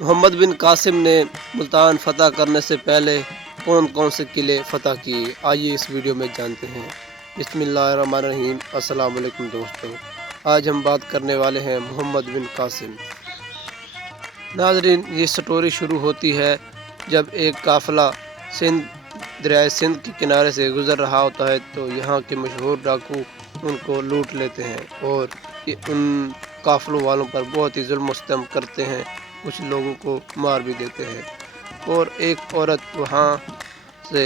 محمد بن قاسم نے ملتان فتح کرنے سے پہلے کون کون سے قلعے فتح کیے، آئیے اس ویڈیو میں جانتے ہیں۔ بسم اللہ الرحمن الرحیم۔ السلام علیکم دوستو، آج ہم بات کرنے والے ہیں محمد بن قاسم۔ ناظرین، یہ سٹوری شروع ہوتی ہے جب ایک قافلہ دریائے سندھ کے کنارے سے گزر رہا ہوتا ہے تو یہاں کے مشہور ڈاکو ان کو لوٹ لیتے ہیں اور ان قافلوں والوں پر بہت ہی ظلم و ستم کرتے ہیں، کچھ لوگوں کو مار بھی دیتے ہیں۔ اور ایک عورت وہاں سے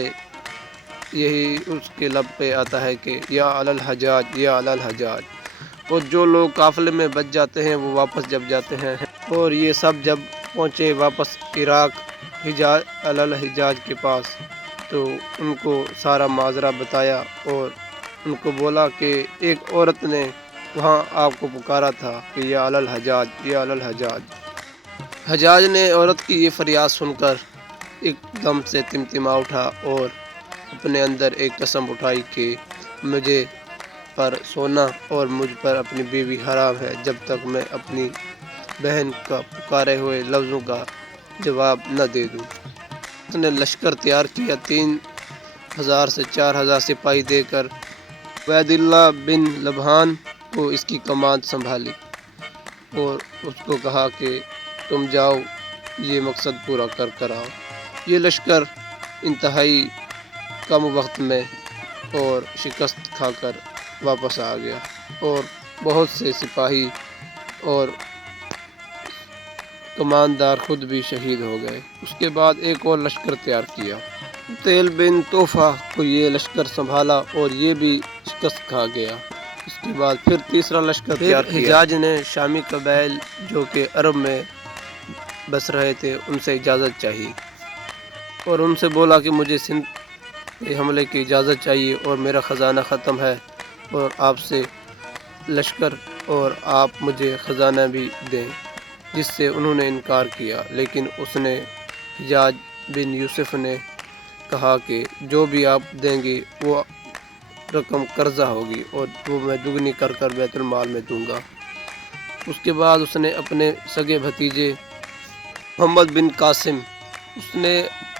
یہی اس کے لب پہ آتا ہے کہ یا علی الحجاج، یا علی الحجاج۔ اور جو لوگ قافلے میں بچ جاتے ہیں وہ واپس جب جاتے ہیں، اور یہ سب جب پہنچے واپس عراق علی الحجاج کے پاس تو ان کو سارا ماجرا بتایا اور ان کو بولا کہ ایک عورت نے وہاں آپ کو پکارا تھا کہ یا علی الحجاج، یا علی الحجاج۔ حجاج نے عورت کی یہ فریاد سن کر ایک دم سے تمتما اٹھا اور اپنے اندر ایک قسم اٹھائی کہ مجھے پر سونا اور مجھ پر اپنی بیوی حرام ہے جب تک میں اپنی بہن کا پکارے ہوئے لفظوں کا جواب نہ دے دوں۔ اس نے لشکر تیار کیا، 3000 سے 4000 سپاہی دے کر عبید اللہ بن لبحان کو اس کی کمان سنبھالی اور اس کو کہا کہ تم جاؤ یہ مقصد پورا کر آؤ۔ یہ لشکر انتہائی کم وقت میں اور شکست کھا کر واپس آ گیا اور بہت سے سپاہی اور کماندار خود بھی شہید ہو گئے۔ اس کے بعد ایک اور لشکر تیار کیا، تیل بن توفہ کو یہ لشکر سنبھالا اور یہ بھی شکست کھا گیا۔ اس کے بعد پھر تیسرا لشکر تیار کیا۔ حجاج نے شامی قبائل جو کہ عرب میں بس رہے تھے ان سے اجازت چاہی اور ان سے بولا کہ مجھے سندھ کے حملے کی اجازت چاہیے اور میرا خزانہ ختم ہے اور آپ سے لشکر اور آپ مجھے خزانہ بھی دیں، جس سے انہوں نے انکار کیا۔ لیکن اس نے حجاج بن یوسف نے کہا کہ جو بھی آپ دیں گے وہ رقم قرضہ ہوگی اور وہ میں دگنی کر بیت المال میں دوں گا۔ اس کے بعد اس نے اپنے سگے بھتیجے محمد بن قاسم، اس نے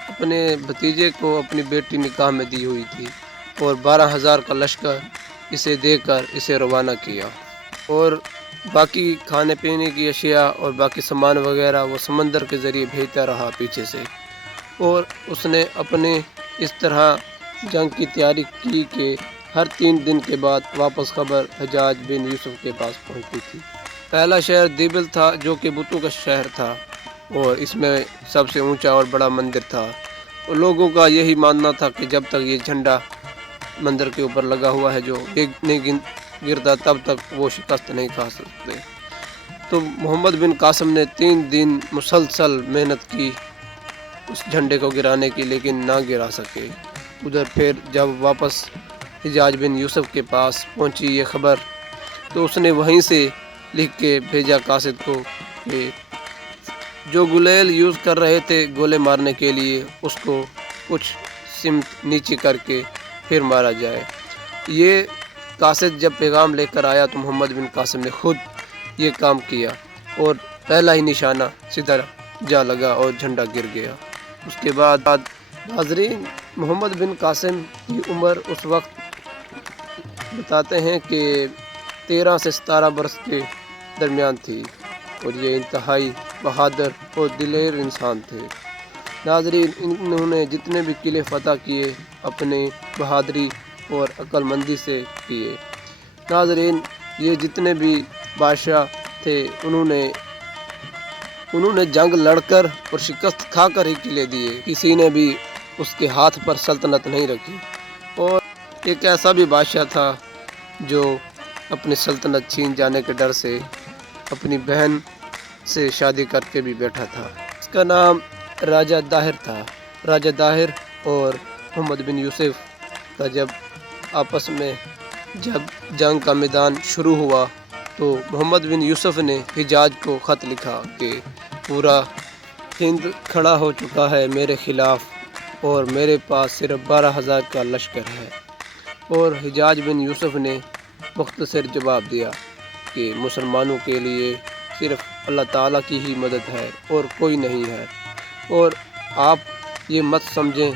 اپنے بھتیجے کو اپنی بیٹی نکاح میں دی ہوئی تھی اور 12000 کا لشکر اسے دے کر اسے روانہ کیا اور باقی کھانے پینے کی اشیاء اور باقی سامان وغیرہ وہ سمندر کے ذریعے بھیجتا رہا پیچھے سے۔ اور اس نے اپنے اس طرح جنگ کی تیاری کی کہ ہر 3 دن کے بعد واپس خبر حجاج بن یوسف کے پاس پہنچتی تھی۔ پہلا شہر دیبل تھا جو کہ بتوں کا شہر تھا اور اس میں سب سے اونچا اور بڑا مندر تھا اور لوگوں کا یہی ماننا تھا کہ جب تک یہ جھنڈا مندر کے اوپر لگا ہوا ہے جو نہیں گرتا تب تک وہ شکست نہیں کھا سکتے۔ تو محمد بن قاسم نے 3 دن مسلسل محنت کی اس جھنڈے کو گرانے کی لیکن نہ گرا سکے۔ ادھر پھر جب واپس حجاج بن یوسف کے پاس پہنچی یہ خبر تو اس نے وہیں سے لکھ کے بھیجا قاصد کو کہ جو گلیل یوز کر رہے تھے گولے مارنے کے لیے اس کو کچھ سمت نیچے کر کے پھر مارا جائے۔ یہ قاصد جب پیغام لے کر آیا تو محمد بن قاسم نے خود یہ کام کیا اور پہلا ہی نشانہ سیدھا جا لگا اور جھنڈا گر گیا۔ اس کے بعد ناظرین، محمد بن قاسم کی عمر اس وقت بتاتے ہیں کہ 13 سے 17 برس کے درمیان تھی اور یہ انتہائی بہادر اور دلیر انسان تھے۔ ناظرین، انہوں نے جتنے بھی قلعے فتح کیے اپنی بہادری اور عقل مندی سے کیے۔ ناظرین، یہ جتنے بھی بادشاہ تھے انہوں نے جنگ لڑ کر اور شکست کھا کر ہی قلعے دیے، کسی نے بھی اس کے ہاتھ پر سلطنت نہیں رکھی۔ اور ایک ایسا بھی بادشاہ تھا جو اپنی سلطنت چھین جانے کے ڈر سے اپنی بہن سے شادی کر کے بھی بیٹھا تھا، اس کا نام راجہ داہر تھا۔ راجہ داہر اور محمد بن یوسف کا جب آپس میں جنگ کا میدان شروع ہوا تو محمد بن یوسف نے حجاج کو خط لکھا کہ پورا ہند کھڑا ہو چکا ہے میرے خلاف اور میرے پاس صرف 12000 کا لشکر ہے۔ اور حجاج بن یوسف نے مختصر جواب دیا کہ مسلمانوں کے لیے صرف اللہ تعالیٰ کی ہی مدد ہے اور کوئی نہیں ہے، اور آپ یہ مت سمجھیں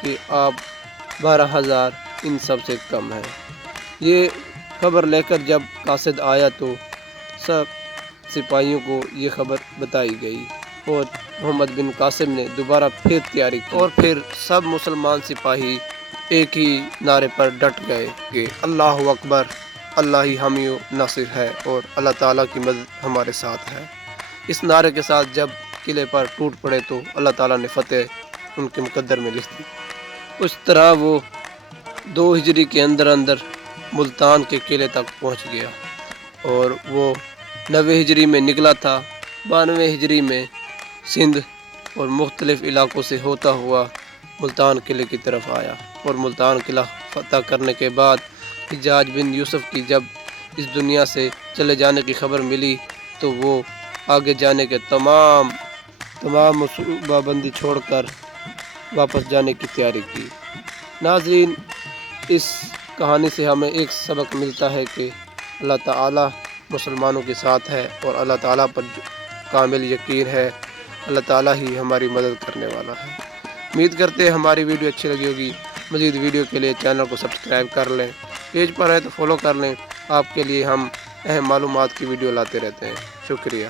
کہ آپ 12,000 ان سب سے کم ہیں۔ یہ خبر لے کر جب قاصد آیا تو سب سپاہیوں کو یہ خبر بتائی گئی، اور محمد بن قاسم نے دوبارہ پھر تیاری کی، اور پھر سب مسلمان سپاہی ایک ہی نعرے پر ڈٹ گئے کہ اللہ اکبر، اللہ ہی حامی و ناصر ہے اور اللہ تعالیٰ کی مدد ہمارے ساتھ ہے۔ اس نعرے کے ساتھ جب قلعے پر ٹوٹ پڑے تو اللہ تعالیٰ نے فتح ان کے مقدر میں لکھ دی۔ اس طرح وہ 2 ہجری کے اندر ملتان کے قلعے تک پہنچ گیا، اور وہ 90 ہجری میں نکلا تھا۔ 92 ہجری میں سندھ اور مختلف علاقوں سے ہوتا ہوا ملتان قلعے کی طرف آیا، اور ملتان قلعہ فتح کرنے کے بعد حجاج بن یوسف کی جب اس دنیا سے چلے جانے کی خبر ملی تو وہ آگے جانے کے تمام منصوبہ بندی چھوڑ کر واپس جانے کی تیاری کی۔ ناظرین، اس کہانی سے ہمیں ایک سبق ملتا ہے کہ اللہ تعالیٰ مسلمانوں کے ساتھ ہے، اور اللہ تعالیٰ پر کامل یقین ہے، اللہ تعالیٰ ہی ہماری مدد کرنے والا ہے۔ امید کرتے ہیں ہماری ویڈیو اچھی لگی ہوگی۔ مزید ویڈیو کے لیے چینل کو سبسکرائب کر لیں، پیج پر ہے تو فالو کر لیں۔ آپ کے لیے ہم اہم معلومات کی ویڈیو لاتے رہتے ہیں۔ شکریہ۔